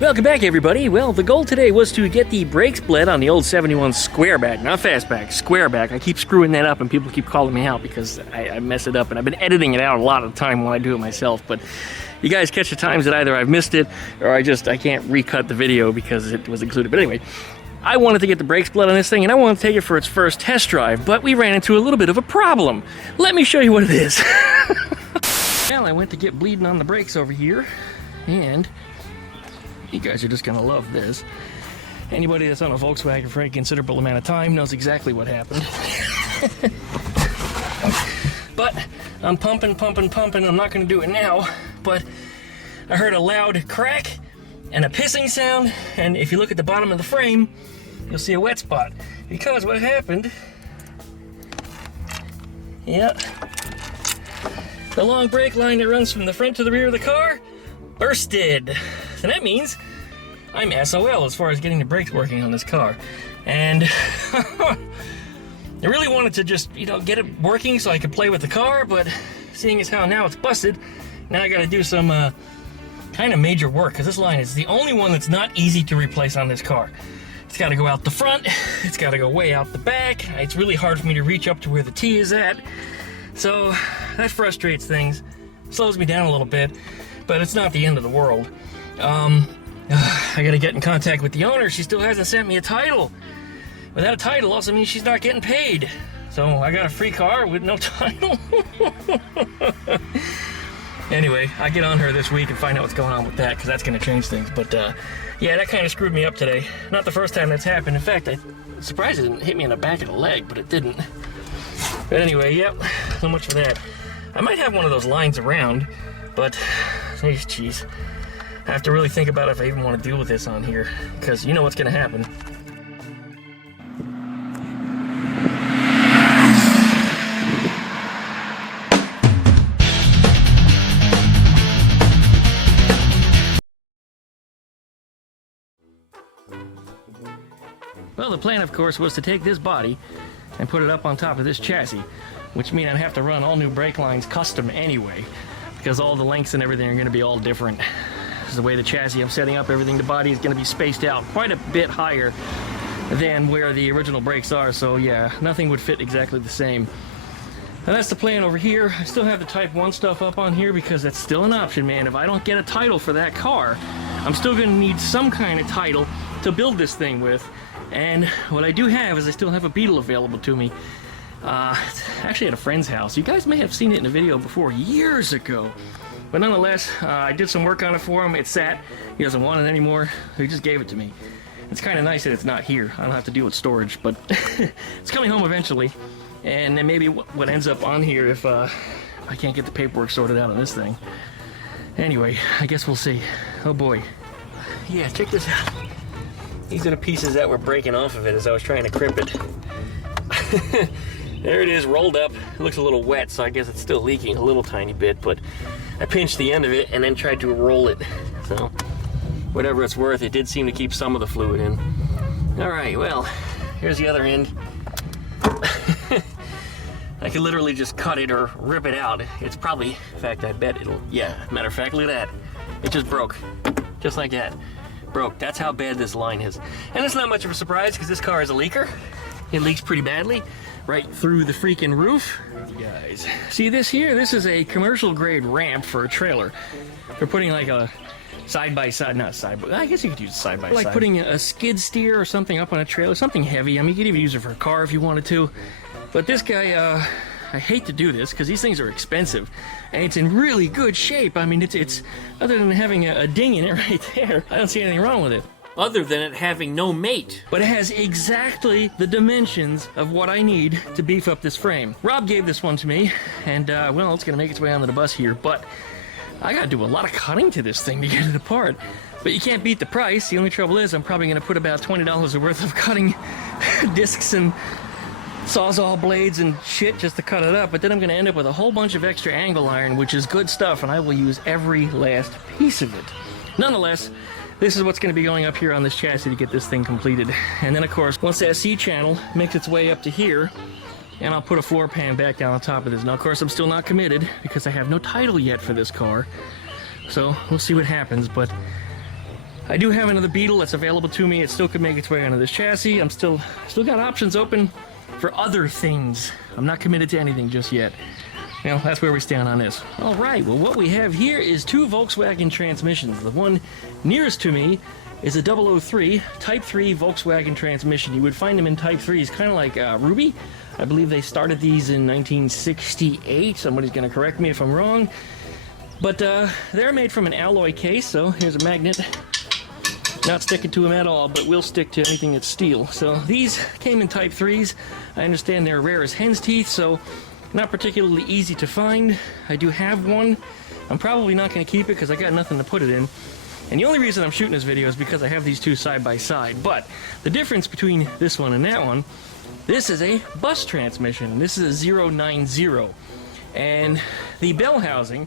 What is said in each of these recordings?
Welcome back, everybody. Well, the goal today was to get the brakes bled on the old 71 Squareback, not Fastback, Squareback. I keep screwing that up and people keep calling me out because I mess it up, and I've been editing it out a lot of the time when I do it myself, but you guys catch the times that either I've missed it or I can't recut the video because it was included. But anyway, I wanted to get the brakes bled on this thing and I wanted to take it for its first test drive, but we ran into a little bit of a problem. Let me show you what it is. Well, I went to get bleeding on the brakes over here, and you guys are just gonna love this. Anybody that's on a Volkswagen for a considerable amount of time knows exactly what happened. But I'm pumping. I'm not gonna do it now, but I heard a loud crack and a pissing sound, and if you look at the bottom of the frame, you'll see a wet spot. Because what happened, the long brake line that runs from the front to the rear of the car bursted. So that means I'm SOL as far as getting the brakes working on this car. And I really wanted to just, get it working so I could play with the car, but seeing as how now it's busted, now I gotta do some kind of major work, because this line is the only one that's not easy to replace on this car. It's gotta go out the front, it's gotta go way out the back. It's really hard for me to reach up to where the T is at. So that frustrates things, slows me down a little bit, but it's not the end of the world. I gotta get in contact with the owner. She still hasn't sent me a title. Without a title also means she's not getting paid. So I got a free car with no title. Anyway, I get on her this week and find out what's going on with that, because that's gonna change things. But yeah, that kind of screwed me up today. Not the first time that's happened. In fact, I'm surprised it didn't hit me in the back of the leg, but it didn't. But anyway, yep, so much for that. I might have one of those lines around, but jeez. I have to really think about if I even want to deal with this on here, because you know what's going to happen. Well, the plan, of course, was to take this body and put it up on top of this chassis, which means I'd have to run all new brake lines custom anyway, because all the lengths and everything are going to be all different. The way the chassis I'm setting up everything, the body is going to be spaced out quite a bit higher than where the original brakes are, so yeah, nothing would fit exactly the same. And that's the plan over here. I still have the Type 1 stuff up on here because that's still an option, man. If I don't get a title for that car, I'm still going to need some kind of title to build this thing with. And what I do have is I still have a Beetle available to me. It's actually at a friend's house. You guys may have seen it in a video before years ago. But nonetheless, I did some work on it for him. It sat. He doesn't want it anymore. He just gave it to me. It's kind of nice that it's not here. I don't have to deal with storage, but it's coming home eventually. And then maybe what ends up on here if I can't get the paperwork sorted out on this thing. Anyway, I guess we'll see. Oh boy. Yeah, check this out. These are the pieces that were breaking off of it as I was trying to crimp it. There it is, rolled up. It looks a little wet, so I guess it's still leaking a little tiny bit, but I pinched the end of it and then tried to roll it. So, whatever it's worth, it did seem to keep some of the fluid in. Alright, well, here's the other end. I could literally just cut it or rip it out. It's probably, in fact, I bet it'll, yeah, matter of fact, look at that. It just broke. Just like that. Broke. That's how bad this line is. And it's not much of a surprise because this car is a leaker. It leaks pretty badly. Right through the freaking roof. You guys see this here? This is a commercial grade ramp for a trailer. They're putting like a side-by-side, not side, but I guess you could use side-by-side. Like putting a skid steer or something up on a trailer, something heavy. I mean, you could even use it for a car if you wanted to. But this guy, I hate to do this because these things are expensive. And it's in really good shape. I mean, it's other than having a ding in it right there, I don't see anything wrong with it. Other than it having no mate. But it has exactly the dimensions of what I need to beef up this frame. Rob gave this one to me, and well, it's gonna make its way onto the bus here, but I gotta do a lot of cutting to this thing to get it apart. But you can't beat the price. The only trouble is I'm probably gonna put about $20 worth of cutting discs and Sawzall blades and shit just to cut it up, but then I'm gonna end up with a whole bunch of extra angle iron, which is good stuff, and I will use every last piece of it. Nonetheless, this is what's going to be going up here on this chassis to get this thing completed. And then, of course, once that C channel makes its way up to here, and I'll put a floor pan back down on top of this. Now, of course, I'm still not committed because I have no title yet for this car. So, we'll see what happens, but I do have another Beetle that's available to me. It still could make its way onto this chassis. I'm still got options open for other things. I'm not committed to anything just yet. You know, that's where we stand on this. All right, well, what we have here is two Volkswagen transmissions. The one nearest to me is a 003 Type 3 Volkswagen transmission. You would find them in Type 3s, kind of like Ruby. I believe they started these in 1968. Somebody's going to correct me if I'm wrong. But they're made from an alloy case, so here's a magnet. Not sticking to them at all, but will stick to anything that's steel. So these came in Type 3s. I understand they're rare as hen's teeth, so not particularly easy to find. I do have one. I'm probably not going to keep it because I got nothing to put it in. And the only reason I'm shooting this video is because I have these two side by side. But the difference between this one and that one, this is a bus transmission, and this is a 090. And the bell housing,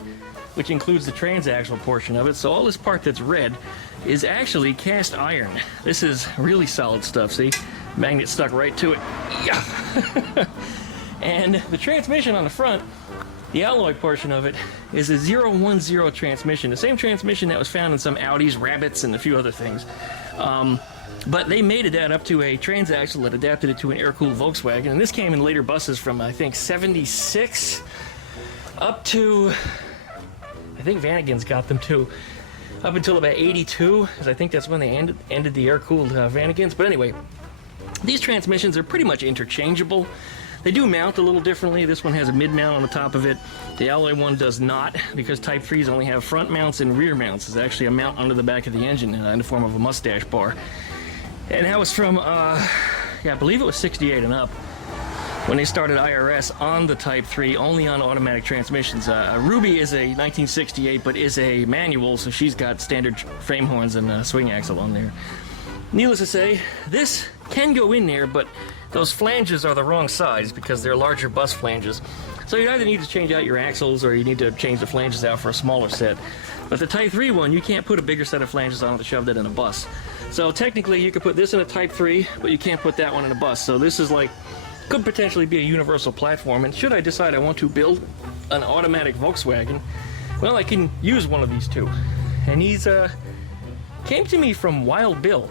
which includes the transaxle portion of it, so all this part that's red is actually cast iron. This is really solid stuff, see? Magnet stuck right to it. Yeah. And the transmission on the front, the alloy portion of it, is a 010 transmission. The same transmission that was found in some Audis, Rabbits, and a few other things. But they mated that up to a transaxle that adapted it to an air-cooled Volkswagen. And this came in later buses from, I think, 76 up to, I think Vanagon's got them too, up until about 82, because I think that's when they ended the air-cooled Vanagons. But anyway, these transmissions are pretty much interchangeable. They do mount a little differently. This one has a mid-mount on the top of it. The alloy one does not, because Type 3s only have front mounts and rear mounts. There's actually a mount under the back of the engine in the form of a mustache bar. And that was from, yeah, I believe it was 68 and up, when they started IRS on the Type 3, only on automatic transmissions. Ruby is a 1968, but is a manual, so she's got standard frame horns and swing axle on there. Needless to say, this can go in there, but those flanges are the wrong size because they're larger bus flanges. So you either need to change out your axles or you need to change the flanges out for a smaller set. But the Type 3 one, you can't put a bigger set of flanges on it to shove that in a bus. So technically you could put this in a Type 3, but you can't put that one in a bus. So this is like, could potentially be a universal platform. And should I decide I want to build an automatic Volkswagen, well, I can use one of these two. And he's came to me from Wild Bill.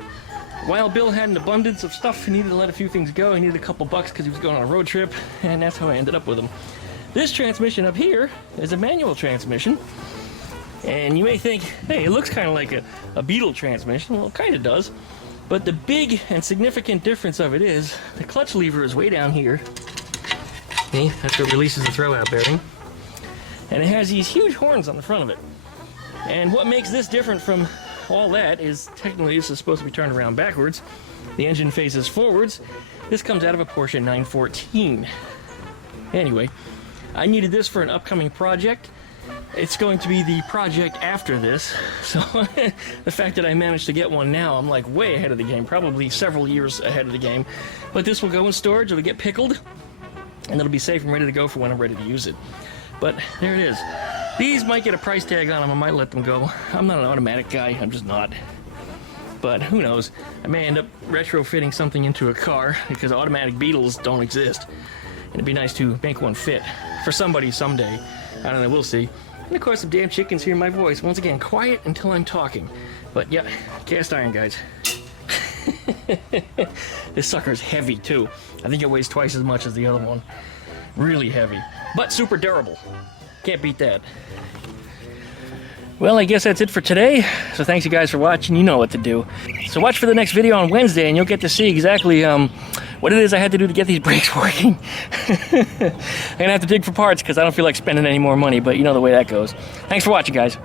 Wild Bill had an abundance of stuff. He needed to let a few things go. He needed a couple bucks because he was going on a road trip, and that's how I ended up with him. This transmission up here is a manual transmission, and you may think, hey, it looks kind of like a Beetle transmission. Well, it kind of does, but the big and significant difference of it is the clutch lever is way down here. See, that's what releases the throw-out bearing, and it has these huge horns on the front of it. And what makes this different from all that is, technically this is supposed to be turned around backwards. The engine faces forwards. This comes out of a Porsche 914. Anyway, I needed this for an upcoming project. It's going to be the project after this, so the fact that I managed to get one now, I'm like way ahead of the game, probably several years ahead of the game. But this will go in storage, it'll get pickled, and it'll be safe and ready to go for when I'm ready to use it. But there it is. These might get a price tag on them, I might let them go. I'm not an automatic guy, I'm just not. But who knows, I may end up retrofitting something into a car because automatic Beetles don't exist. And it'd be nice to make one fit for somebody someday. I don't know, we'll see. And of course, the damn chickens hear my voice. Once again, quiet until I'm talking. But yeah, cast iron, guys. This sucker's heavy too. I think it weighs twice as much as the other one. Really heavy, but super durable. Can't beat that. Well, I guess that's it for today. So thanks you guys for watching. You know what to do. So watch for the next video on Wednesday and you'll get to see exactly what it is I had to do to get these brakes working. I'm gonna have to dig for parts because I don't feel like spending any more money, but you know the way that goes. Thanks for watching, guys.